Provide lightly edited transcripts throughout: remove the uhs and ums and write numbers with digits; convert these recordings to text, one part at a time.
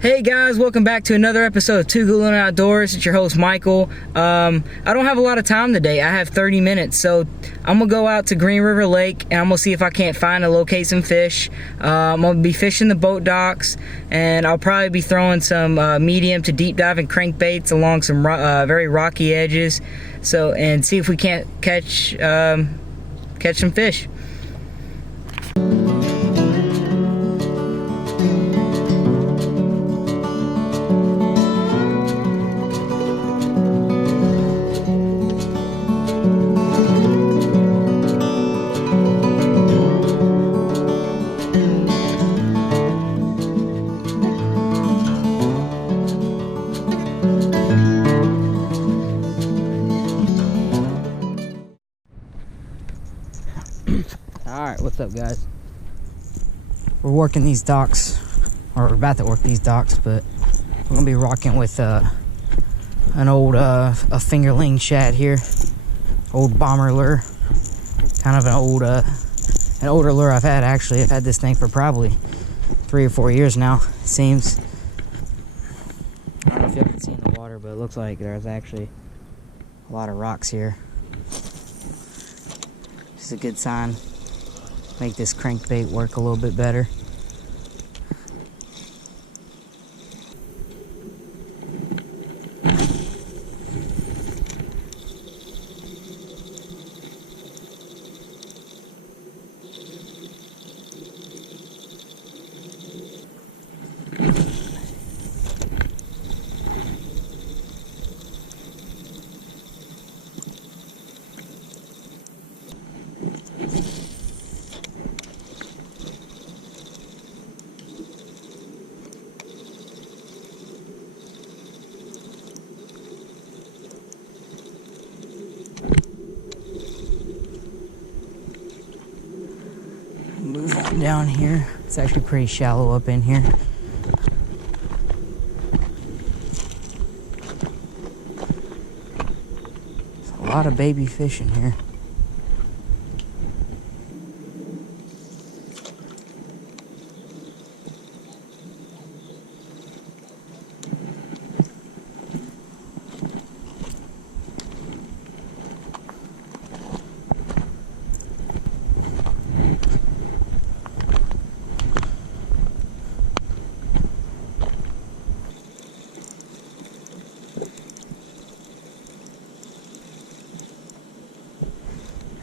Hey guys, welcome back to another episode of Two Good Loonin' Outdoors. It's your host Michael. I don't have a lot of time today. I have 30 minutes, so I'm gonna go out to Green River Lake and I'm gonna see if I can't find and locate some fish. I'm gonna be fishing the boat docks, and I'll probably be throwing some medium to deep diving crankbaits along some very rocky edges. And see if we can't catch some fish. Alright, what's up guys? We're working these docks, or we're about to work these docks, but we're gonna be rocking with an old a fingerling shad here, old bomber lure, kind of an older lure I've had. Actually, I've had this thing for probably 3 or 4 years now, it seems. I don't know if you can see in the water, but it looks like there's actually a lot of rocks here. This is a good sign. Make this crankbait work a little bit better. Move on down here. It's actually pretty shallow up in here. There's a lot of baby fish in here.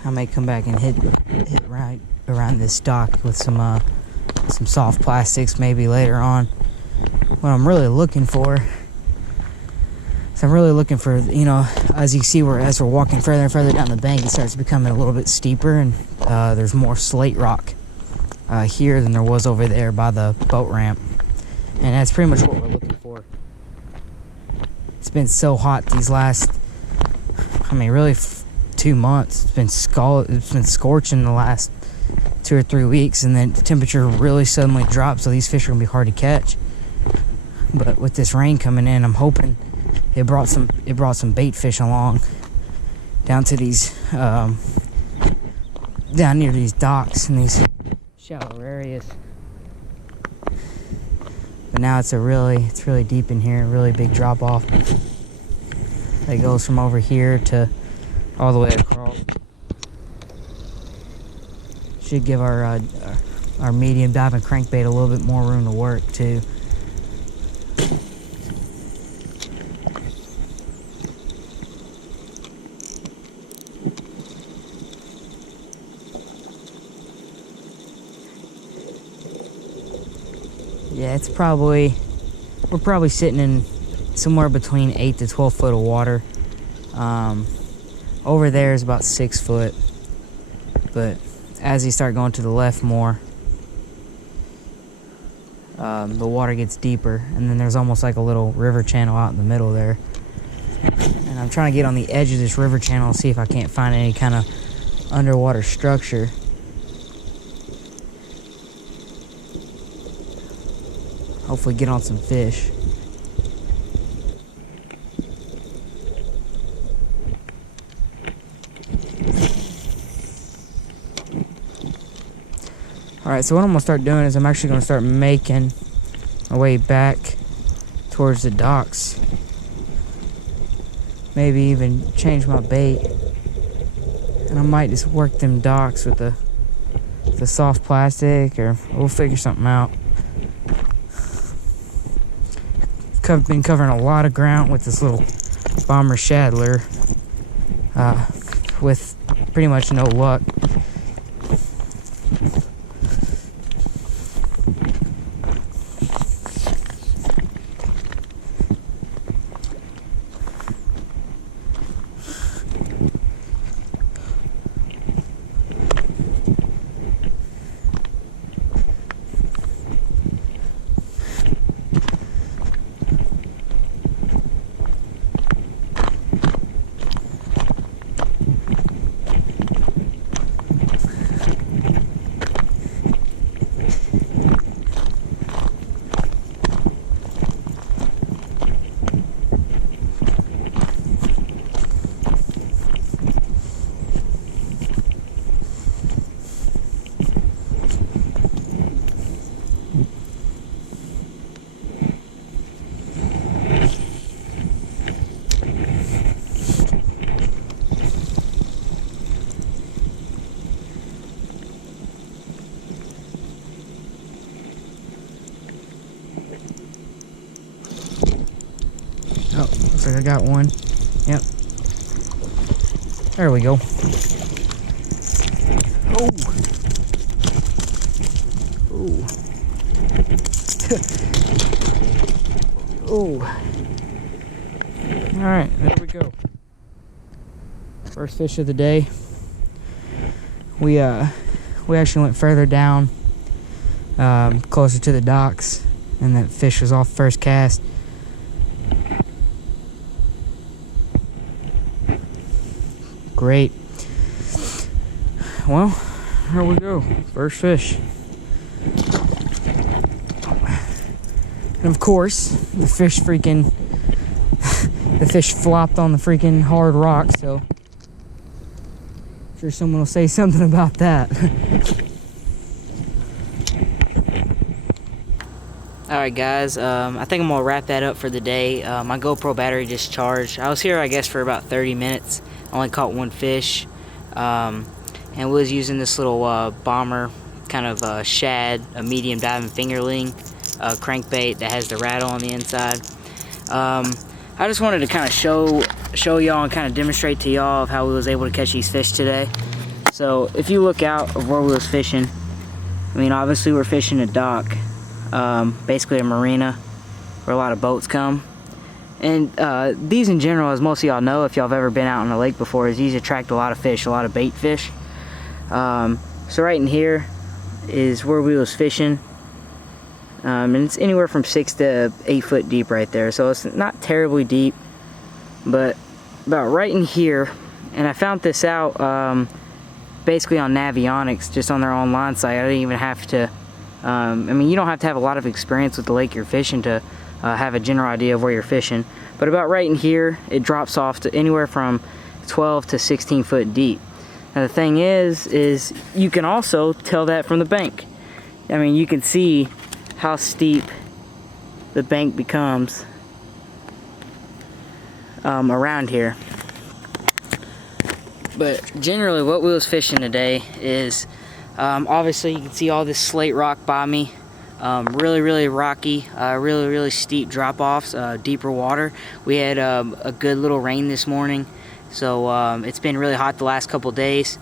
I may come back and hit right around this dock with some soft plastics maybe later on. What I'm really looking for is you know, as you see, as we're walking further and further down the bank, it starts becoming a little bit steeper, and there's more slate rock here than there was over there by the boat ramp, and that's pretty much what we're looking for. It's been so hot these last, really 2 months. It's been scorching the last 2 or 3 weeks, and then the temperature really suddenly dropped, so these fish are gonna be hard to catch. But with this rain coming in, I'm hoping it brought some bait fish along down to these down near these docks and these shallow areas. But now it's really deep in here, really big drop off. It goes from over here to all the way across. Should give our medium diving crankbait a little bit more room to work too. Yeah, we're probably sitting in somewhere between 8 to 12 foot of water. Over there is about 6 foot, but as you start going to the left more, the water gets deeper, and then there's almost like a little river channel out in the middle there. And I'm trying to get on the edge of this river channel and see if I can't find any kind of underwater structure. Hopefully get on some fish. Alright, so what I'm going to start doing is I'm actually going to start making my way back towards the docks. Maybe even change my bait. And I might just work them docks with the soft plastic, or we'll figure something out. Been covering a lot of ground with this little bomber shad lure, with pretty much no luck. Oh, looks like I got one. Yep. There we go. Oh. Oh. Oh. Alright, there we go. First fish of the day. We actually went further down, closer to the docks, and that fish was off first cast. Great. Well, here we go. First fish. And of course, the fish flopped on the freaking hard rock, so I'm sure someone will say something about that. Alright guys, I think I'm gonna wrap that up for the day. My GoPro battery just charged. I was here, I guess, for about 30 minutes. I only caught one fish, and was using this little bomber kind of shad, a medium diving fingerling crankbait that has the rattle on the inside. I just wanted to kind of show y'all and kind of demonstrate to y'all of how we was able to catch these fish today. So if you look out of where we was fishing, I mean, obviously we're fishing a dock, basically a marina where a lot of boats come. And these in general, as most of y'all know, if y'all have ever been out on a lake before, is these attract a lot of fish, a lot of bait fish. So right in here is where we was fishing. And it's anywhere from 6 to 8 foot deep right there. So it's not terribly deep, but about right in here. And I found this out basically on Navionics, just on their online site. I didn't even have to, I mean, you don't have to have a lot of experience with the lake you're fishing to have a general idea of where you're fishing. But about right in here, it drops off to anywhere from 12 to 16 foot deep. Now the thing is you can also tell that from the bank. I mean, you can see how steep the bank becomes around here. But generally what we was fishing today is, obviously you can see all this slate rock by me. Really rocky, really steep drop-offs, deeper water. We had a good little rain this morning, so it's been really hot the last couple days.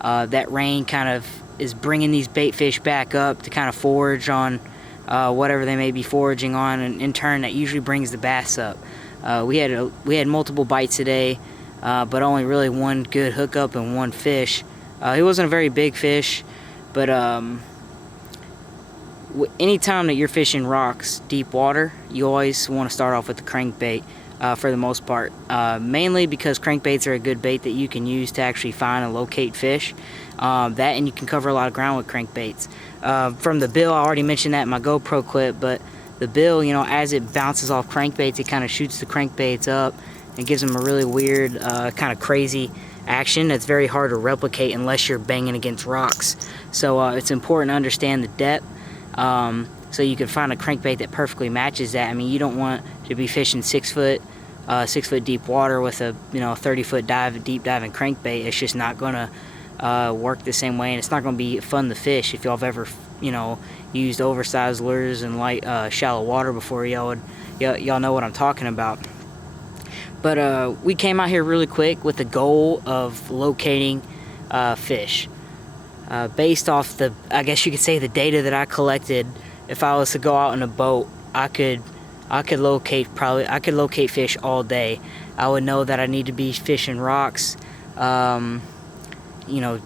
That rain kind of is bringing these bait fish back up to kind of forage on whatever they may be foraging on, and in turn that usually brings the bass up. We had multiple bites today, but only really one good hookup and one fish. It wasn't a very big fish, but anytime that you're fishing rocks, deep water, you always want to start off with the crankbait for the most part. Mainly because crankbaits are a good bait that you can use to actually find and locate fish. And you can cover a lot of ground with crankbaits. From the bill, I already mentioned that in my GoPro clip, but the bill, you know, as it bounces off crankbaits, it kind of shoots the crankbaits up and gives them a really weird, kind of crazy action that's very hard to replicate unless you're banging against rocks. So it's important to understand the depth. so you can find a crankbait that perfectly matches that. I mean, you don't want to be fishing 6 foot deep water with a 30-foot deep diving crankbait. It's just not gonna work the same way, and it's not gonna be fun to fish. If y'all have ever used oversized lures in light shallow water before, y'all know what I'm talking about. But we came out here really quick with the goal of locating fish. Based off the, I guess you could say, the data that I collected, if I was to go out in a boat, I could locate fish all day. I would know that I need to be fishing rocks,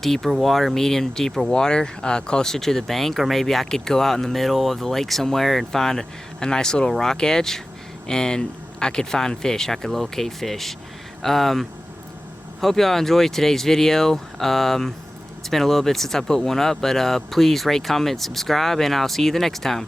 deeper water, medium to deeper water, closer to the bank, or maybe I could go out in the middle of the lake somewhere and find a nice little rock edge, and I could find fish. I could locate fish. Hope y'all enjoyed today's video. It's been a little bit since I put one up, but please rate, comment, subscribe, and I'll see you the next time.